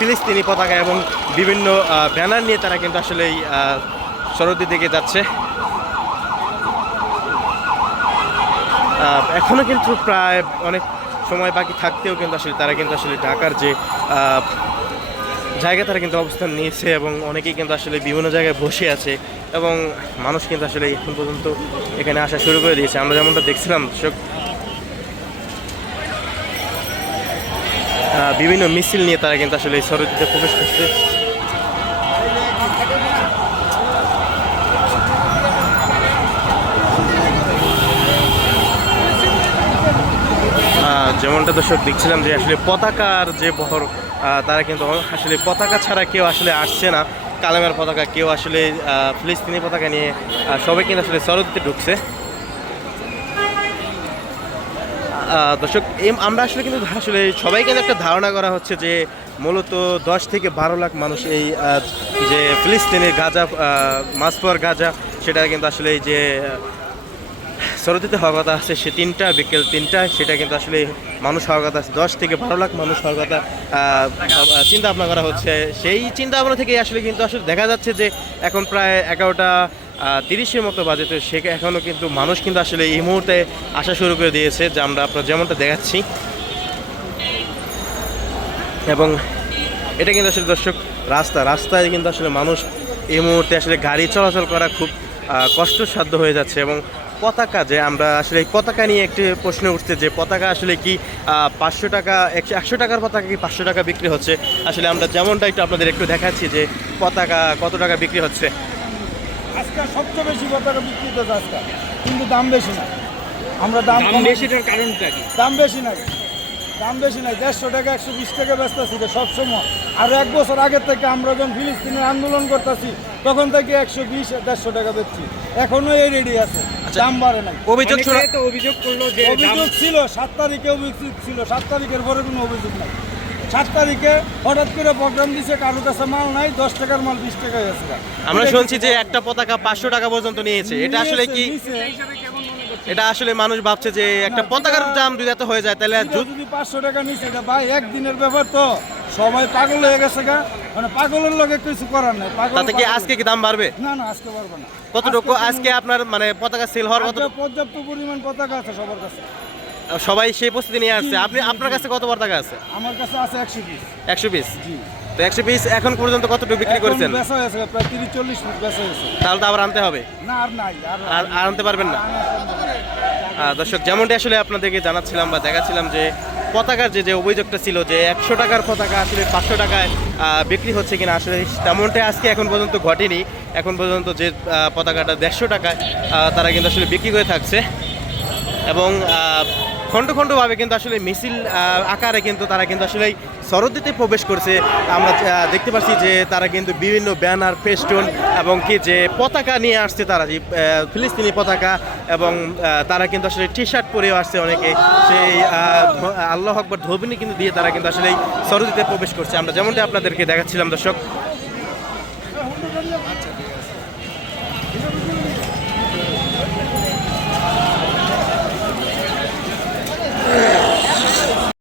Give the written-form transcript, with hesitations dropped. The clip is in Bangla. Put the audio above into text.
ফিলিস্তিনি পতাকা এবং বিভিন্ন ব্যানার নিয়ে তারা কিন্তু আসলে এই সরহদের দিকে যাচ্ছে। এখনও কিন্তু প্রায় অনেক সময় বাকি থাকতেও কিন্তু আসলে তারা কিন্তু আসলে ঢাকার যে জায়গায় তারা কিন্তু অবস্থান নিয়েছে এবং অনেকেই কিন্তু আসলে বিভিন্ন জায়গায় বসে আছে এবং মানুষ কিন্তু আসলে এখন পর্যন্ত এখানে আসা শুরু করে দিয়েছে। আমরা যেমনটা দেখছিলাম দর্শক, বিভিন্ন মিছিল নিয়ে তারা কিন্তু আসলে এই সরহদে প্রবেশ করছে। যেমনটা দর্শক দেখছিলাম যে আসলে পতাকার যে বহর, তারা কিন্তু আসলে পতাকা ছাড়া কেউ আসলে আসছে না। কালেমার পতাকা, কেউ আসলে ফিলিস্তিনি পতাকা নিয়ে সবাই কিন্তু আসলে সরহদে ঢুকছে। দর্শক, আমরা আসলে কিন্তু আসলে সবাই কিন্তু একটা ধারণা করা হচ্ছে যে মূলত 10 থেকে 12 লাখ মানুষ এই যে ফিলিস্তিনের গাজা, মাসফর গাজা, সেটা কিন্তু আসলে এই যে সরহদে হওয়ার কথা আছে সে বিকেল 3টায়, সেটা কিন্তু আসলে মানুষ হওয়ার কথা আছে 10 থেকে 12 লাখ মানুষ হওয়ার কথা চিন্তা ভাবনা করা হচ্ছে। সেই চিন্তা ভাবনা থেকে আসলে কিন্তু আসলে দেখা যাচ্ছে যে এখন প্রায় 11টা 30-এর মতো বাজে, তো সে এখনও কিন্তু মানুষ কিন্তু আসলে এই মুহূর্তে আসা শুরু করে দিয়েছে, যে আমরা আপনার যেমনটা দেখাচ্ছি। এবং এটা কিন্তু আসলে দর্শক রাস্তায় কিন্তু আসলে মানুষ এই মুহূর্তে আসলে গাড়ি চলাচল করা খুব কষ্টসাধ্য হয়ে যাচ্ছে। এবং পতাকা, যে আমরা আসলে এই পতাকা নিয়ে একটি প্রশ্ন উঠছে যে পতাকা আসলে কি 500 টাকা, 100 টাকার পতাকা কি 500 টাকা বিক্রি হচ্ছে? আসলে আমরা যেমনটা একটু আপনাদের একটু দেখাচ্ছি যে পতাকা কত টাকা বিক্রি হচ্ছে। আজকাল সবচেয়ে বেশি পতাকা বিক্রি হচ্ছে আজকাল, কিন্তু দাম বেশি না। আমরা দাম বেশিটার কারণটা কি? দাম বেশি না, 150 টাকা 120 টাকা ব্যস্ত ছিল সবসময়। আর 1 বছর আগের থেকে আমরা যখন ফিলিস্তিনের আন্দোলন করতেছি তখন থেকে 120-150 টাকা বেচছি, এখনো এই রেডি আছে, দাম বাড়ে নাই। অভিযোগ করলো যে অভিযোগ ছিল 7 তারিখে, অভিযোগ ছিল 7 তারিখের পরে কোনো অভিযোগ নাই। 7 তারিখে হঠাৎ করে প্রোগ্রাম দিছে, কারোর কাছে মাল নাই, 10 টাকার মাল 20 টাকায় আছে। আমরা শুনছি যে একটা পতাকা 500 টাকা পর্যন্ত নিয়েছে, এটা আসলে কি? এটা আসলে মানুষ ভাবছে যে একটা পতাকার দাম যদি এত হয়ে যায় তাহলে যদি 500 টাকা নিচ্ছে, এটা ভাই একদিনের ব্যাপার, তো সবাই পাগল হয়ে গেছে গা, মানে পাগলের লগে কিছু করার নাই। তাতে কি আজকে কি দাম বাড়বে? না, আজকে পারবে না। কতটুকু আজকে আপনার মানে পতাকা সেল হওয়ার কত? পর্যাপ্ত পরিমাণ পতাকা আছে সবার কাছে, সবাই সেই প্রস্তুতি নিয়ে আসছে। আপনার কাছে কত পতাকা আছে? আমার কাছে আছে 100 পিস। 100 পিস? জি। তো 100 পিস এখন পর্যন্ত কতটুকু বিক্রি করেছেন? বেচা হয়েছে প্রায় 30-40 পিস বেচা হয়েছে। তাহলে তো আবার আনতে হবে? না, আর নাই, আর আনতে পারবেন না। দর্শক, যেমনটি আসলে আপনাদেরকে জানাচ্ছিলাম বা দেখাচ্ছিলাম যে পতাকার যে অভিযোগটা ছিল যে 100 টাকার পতাকা আসলে 500 টাকায় বিক্রি হচ্ছে কিনা, আসলে তেমনটাই আজকে এখন পর্যন্ত ঘটেনি। এখন পর্যন্ত যে পতাকাটা 150 টাকায় তারা কিন্তু আসলে বিক্রি করে থাকছে। এবং খণ্ডভাবে কিন্তু আসলে মিছিল আকারে কিন্তু তারা কিন্তু আসলে সরহদে প্রবেশ করছে। আমরা দেখতে পাচ্ছি যে তারা কিন্তু বিভিন্ন ব্যানার, ফেস্টুন এবং কি যে পতাকা নিয়ে আসছে, তারা যে ফিলিস্তিনি পতাকা, এবং তারা কিন্তু আসলে টি শার্ট পরেও আসছে অনেকে। সেই আল্লাহু আকবার ধ্বনি কিন্তু দিয়ে তারা কিন্তু আসলে সরহদে প্রবেশ করছে। আমরা যেমনটা আপনাদেরকে দেখাচ্ছিলাম দর্শক।